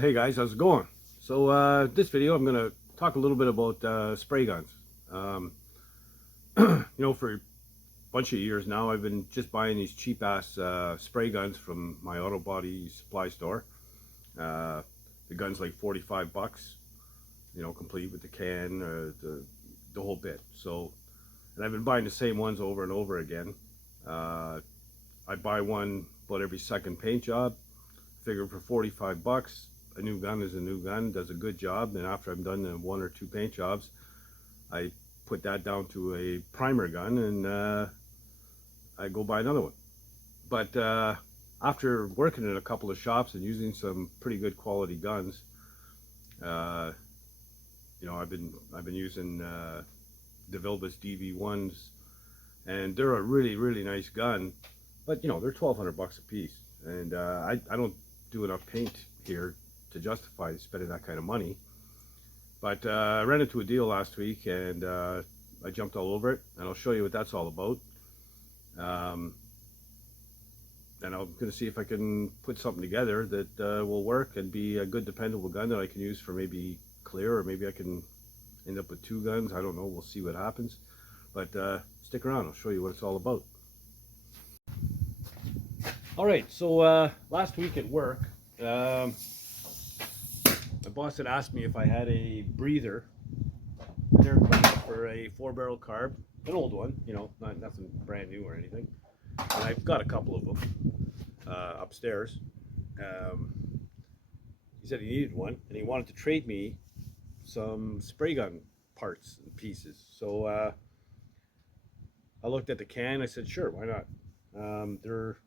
Hey guys, how's it going? So this video I'm going to talk a little bit about spray guns. Um, for a bunch of years now I've been just buying these cheap ass spray guns from my auto body supply store. The gun's like 45 bucks, complete with the can, the whole bit. And I've been buying the same ones over and over again. I buy one about every second paint job. Figure for 45 bucks, a new gun is a new gun, does a good job, and after I'm done the one or two paint jobs, I put that down to a primer gun and I go buy another one. But after working in a couple of shops and using some pretty good quality guns, I've been using DeVilbiss DV1s, and they're a really nice gun, but they're 1,200 bucks a piece, and I don't do enough paint here to justify spending that kind of money. But I ran into a deal last week, and I jumped all over it, and I'll show you what that's all about. And I'm going to see if I can put something together that will work and be a good dependable gun that I can use for maybe clear, or maybe I can end up with two guns. I don't know, we'll see what happens. But stick around, I'll show you what it's all about. Alright, so last week at work, my boss had asked me if I had a breather for a 4-barrel carb, an old one, nothing brand new or anything. And I've got a couple of them upstairs. He said he needed one, and he wanted to trade me some spray gun parts and pieces. So I looked at the can, I said, sure, why not? They're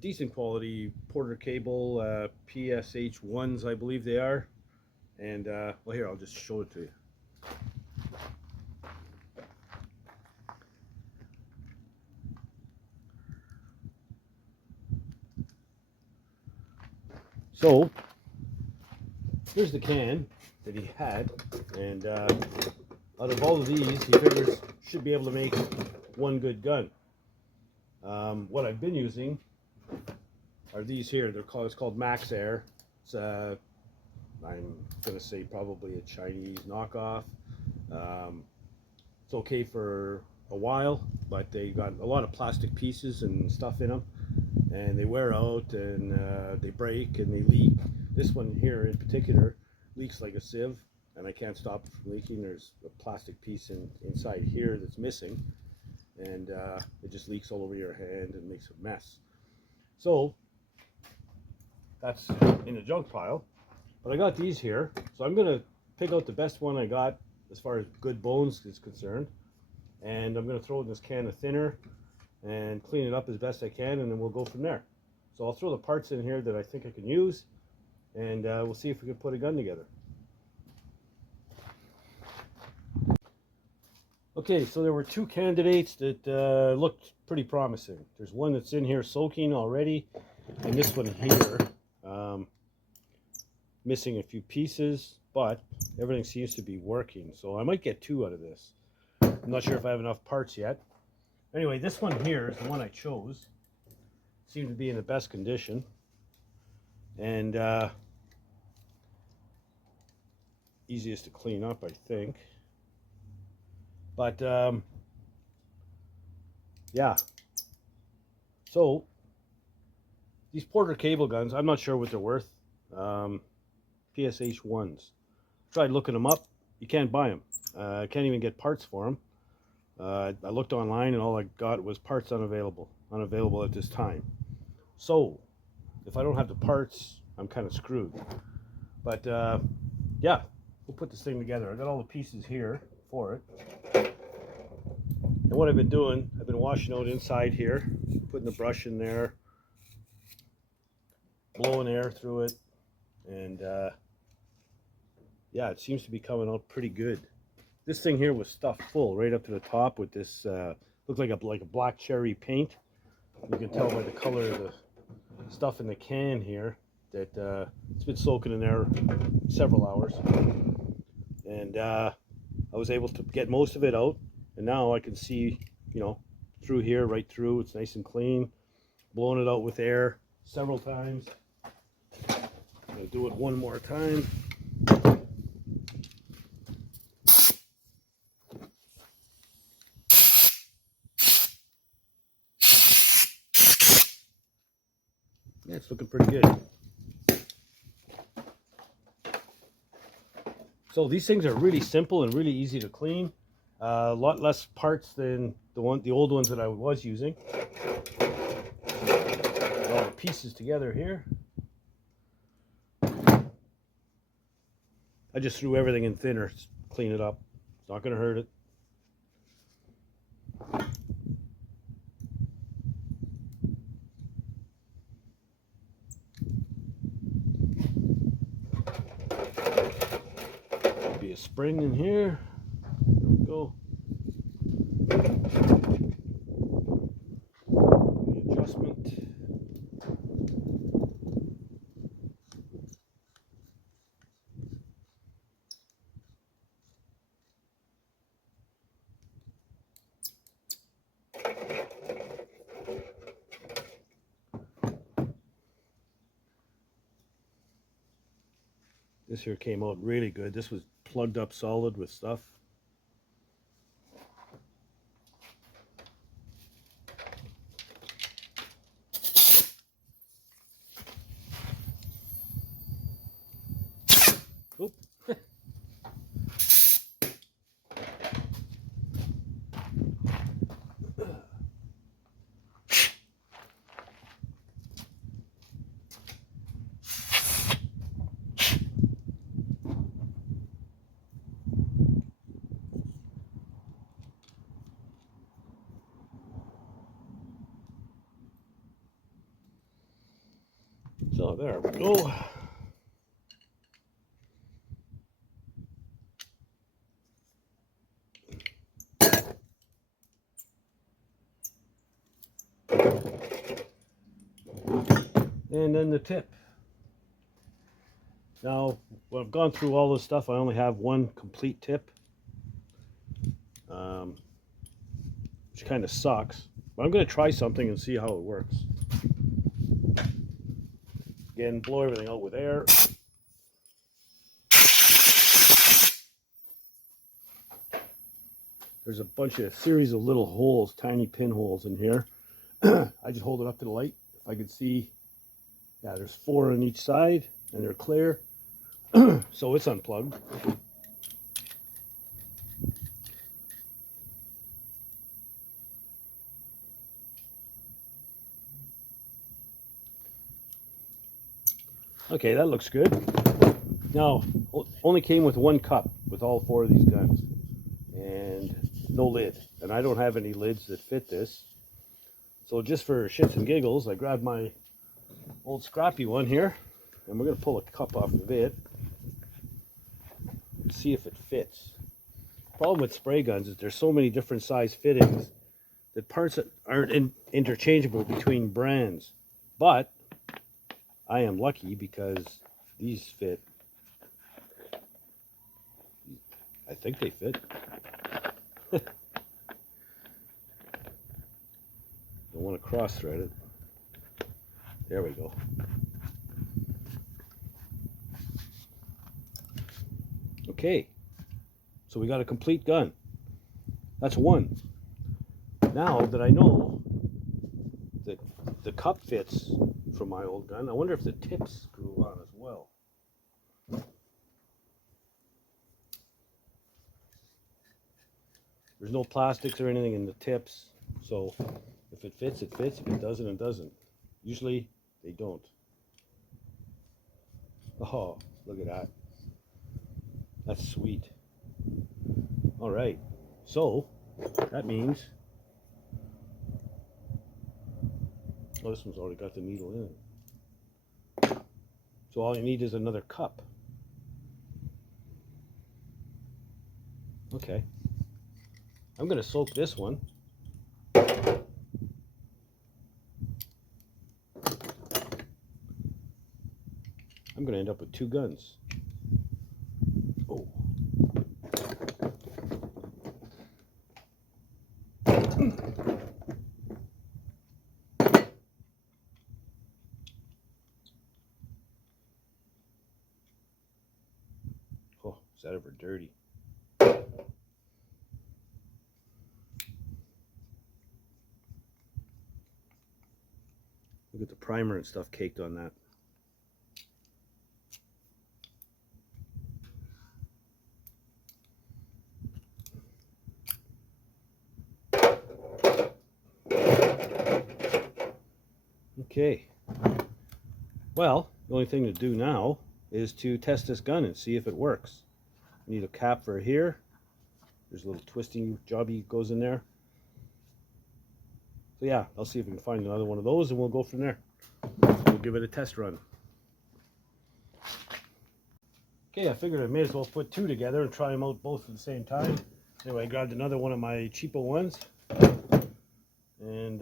decent quality Porter cable, PSH 1s, I believe they are. And well, here, I'll just show it to you. So here's the can that he had, and out of all of these, he figures should be able to make one good gun. What I've been using are these here. It's called Max Air. It's I'm gonna say probably a Chinese knockoff. It's okay for a while, but they got a lot of plastic pieces and stuff in them, and they wear out, and they break and they leak. This one here in particular leaks like a sieve, and I can't stop it from leaking. There's a plastic piece inside here that's missing, and it just leaks all over your hand and makes a mess. So that's in the junk pile. But I got these here, so I'm gonna pick out the best one I got as far as good bones is concerned, and I'm gonna throw it in this can of thinner and clean it up as best I can, and then we'll go from there. So I'll throw the parts in here that I think I can use, and we'll see if we can put a gun together. Okay, so there were two candidates that looked pretty promising. There's one that's in here soaking already, and this one here missing a few pieces, but everything seems to be working, so I might get two out of this. I'm not sure if I have enough parts yet. Anyway, this one here is the one I chose. Seems to be in the best condition, and easiest to clean up, I think. But yeah, so these Porter cable guns, I'm not sure what they're worth. PSH 1s. Tried looking them up. You can't buy them. I can't even get parts for them. I looked online, and all I got was parts unavailable at this time. So if I don't have the parts, I'm kind of screwed. But yeah, we'll put this thing together. I got all the pieces here for it. And what I've been doing, I've been washing out inside here, putting the brush in there, blowing air through it, and yeah, it seems to be coming out pretty good. This thing here was stuffed full right up to the top with this looked like a black cherry paint. You can tell by the color of the stuff in the can here that it's been soaking in there several hours, and I was able to get most of it out, and now I can see, through here, right through. It's nice and clean. Blowing it out with air several times. I'll do it one more time. Yeah, it's looking pretty good. So these things are really simple and really easy to clean. A lot less parts than the old ones that I was using. Put all the pieces together here. I just threw everything in thinner to clean it up. It's not going to hurt it. There'll be a spring in here. There we go. The adjustment. This here came out really good. This was plugged up solid with stuff. Oop. So there we go. And then the tip. Now, when I've gone through all this stuff, I only have one complete tip, which kind of sucks. But I'm going to try something and see how it works. Again, blow everything out with air. There's a series of little holes, tiny pinholes in here. I just hold it up to the light. If I could see, yeah, there's 4 on each side, and they're clear. So it's unplugged. Okay, that looks good. Now, only came with 1 cup with all 4 of these guns, and no lid. And I don't have any lids that fit this. So just for shits and giggles, I grabbed my old scrappy one here, and we're going to pull a cup off of it and see if it fits. The problem with spray guns is there's so many different size fittings that parts aren't interchangeable between brands. But I am lucky because these fit. I think they fit. I want to cross thread it. There we go. Okay, so we got a complete gun. That's 1. Now that I know that the cup fits from my old gun, I wonder if the tips screw on as well. There's no plastics or anything in the tips, so if it fits, it fits. If it doesn't, it doesn't. Usually, they don't. Oh, look at that. That's sweet. All right, so that means, oh, this one's already got the needle in it. So all you need is another cup. Okay. I'm going to soak this one. I'm going to end up with 2 guns. Oh. that ever dirty. Look at the primer and stuff caked on that. Okay, well, the only thing to do now is to test this gun and see if it works. You need a cap for here. There's a little twisty jobby goes in there. So yeah, I'll see if we can find another one of those and we'll go from there. We'll give it a test run. Okay, I figured I may as well put two together and try them out both at the same time. Anyway, I grabbed another one of my cheapo ones. And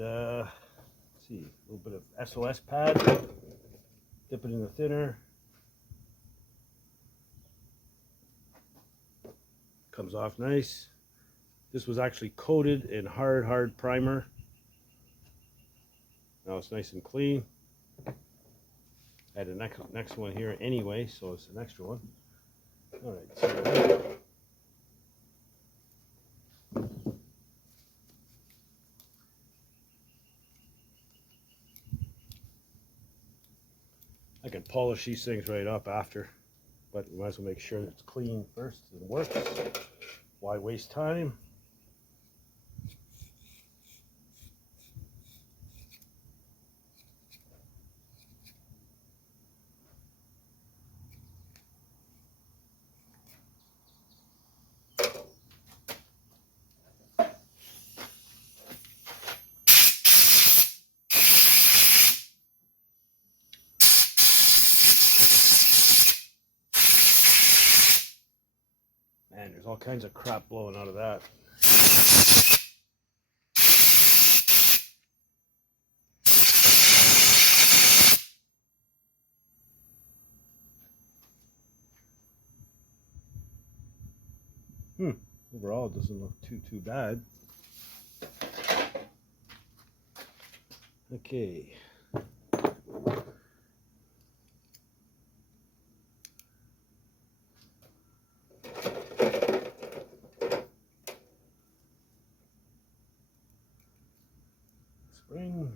see, a little bit of SOS pad, dip it in the thinner, comes off nice. This was actually coated in hard primer. Now it's nice and clean. I had a next one here anyway, so it's an extra one. All right, so I can polish these things right up after, but we might as well make sure that it's clean first and works. Why waste time? Man, there's all kinds of crap blowing out of that. Overall, it doesn't look too bad. Okay. Spring.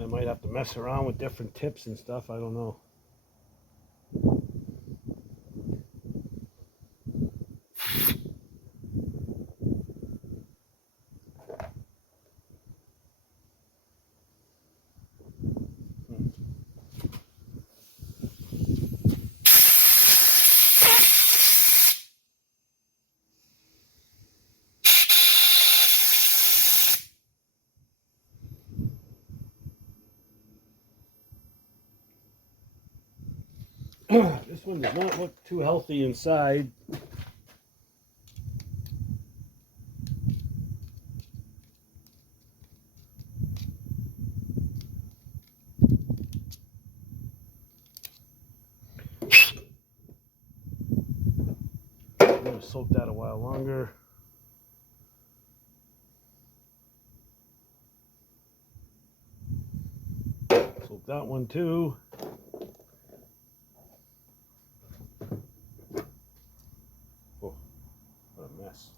I might have to mess around with different tips and stuff, I don't know. This one does not look too healthy inside. I'm going to soak that a while longer. Soak that one too. Oh, what a mess.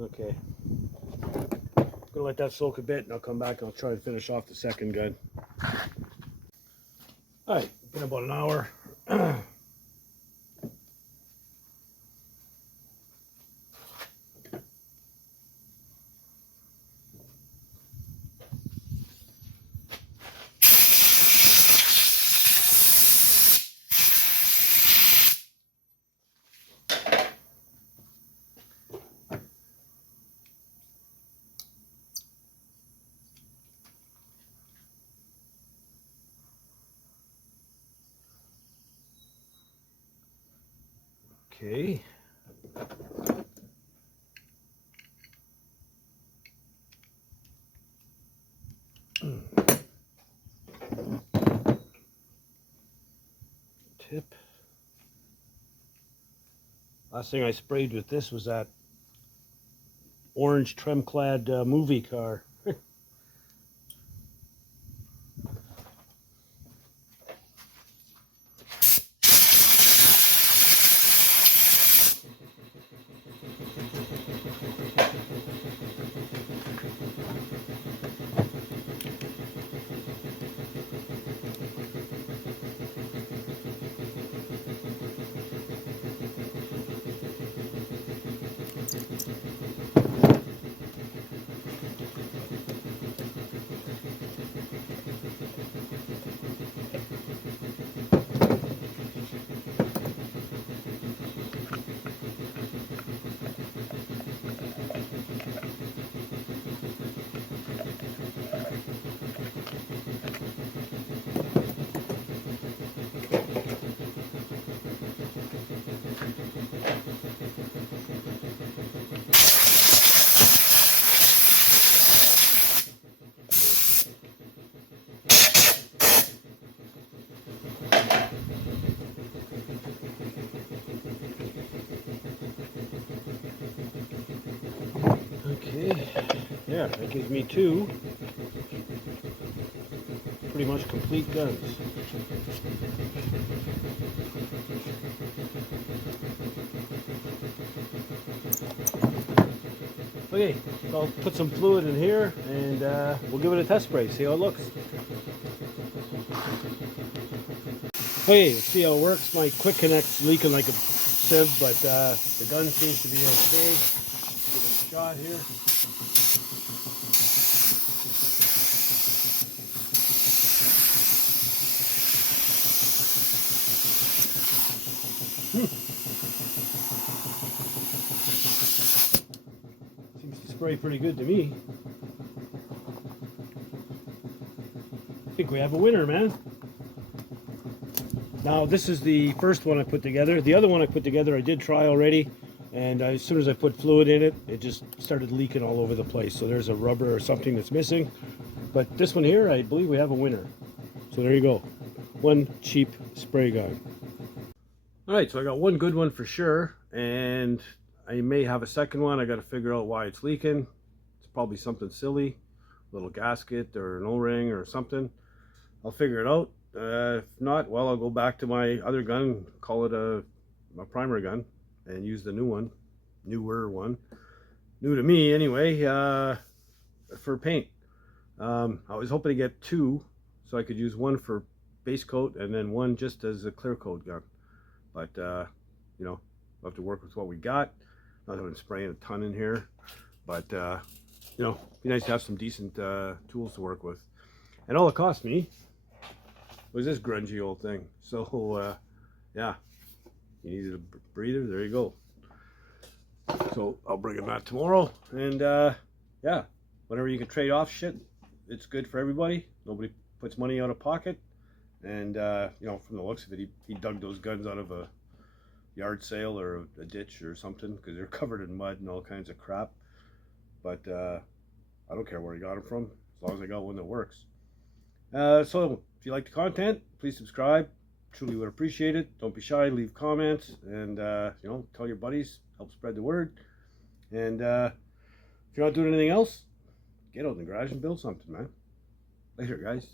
Okay. I'm going to let that soak a bit and I'll come back and I'll try to finish off the second gun. All right, been about an hour. Okay. Tip. Last thing I sprayed with this was that orange trim-clad movie car. Okay, yeah, that gives me two pretty much complete guns. Okay, so I'll put some fluid in here and we'll give it a test spray, see how it looks. Okay, let's see how it works. My quick connect's leaking like a sieve, but the gun seems to be okay. Give it a shot here. Seems to spray pretty good to me. I think we have a winner, man. Now, this is the first one I put together. The other one I put together I did try already, and as soon as I put fluid in it, it just started leaking all over the place. So there's a rubber or something that's missing. But this one here, I believe we have a winner. So there you go. One cheap spray gun. All right, so I got one good one for sure, and I may have a second one. I got to figure out why it's leaking. It's probably something silly, a little gasket or an O-ring or something. I'll figure it out. If not, well, I'll go back to my other gun, call it a primer gun, and use the new one, newer one, new to me anyway, for paint. I was hoping to get two, so I could use one for base coat and then one just as a clear coat gun. But you know, we'll have to work with what we got. Not that I'm spraying a ton in here, but you know, it'd be nice to have some decent tools to work with. And all it cost me was this grungy old thing. So yeah, you needed a breather, there you go. So I'll bring him back tomorrow, and yeah, whenever you can trade off shit, it's good for everybody. Nobody puts money out of pocket, and you know, from the looks of it, he dug those guns out of a yard sale or a ditch or something, because they're covered in mud and all kinds of crap. But I don't care where he got them from, as long as I got one that works. So if you like the content, please subscribe. Truly would appreciate it. Don't be shy, leave comments, and you know, tell your buddies, help spread the word. And if you're not doing anything else, get out in the garage and build something, man. Later, guys.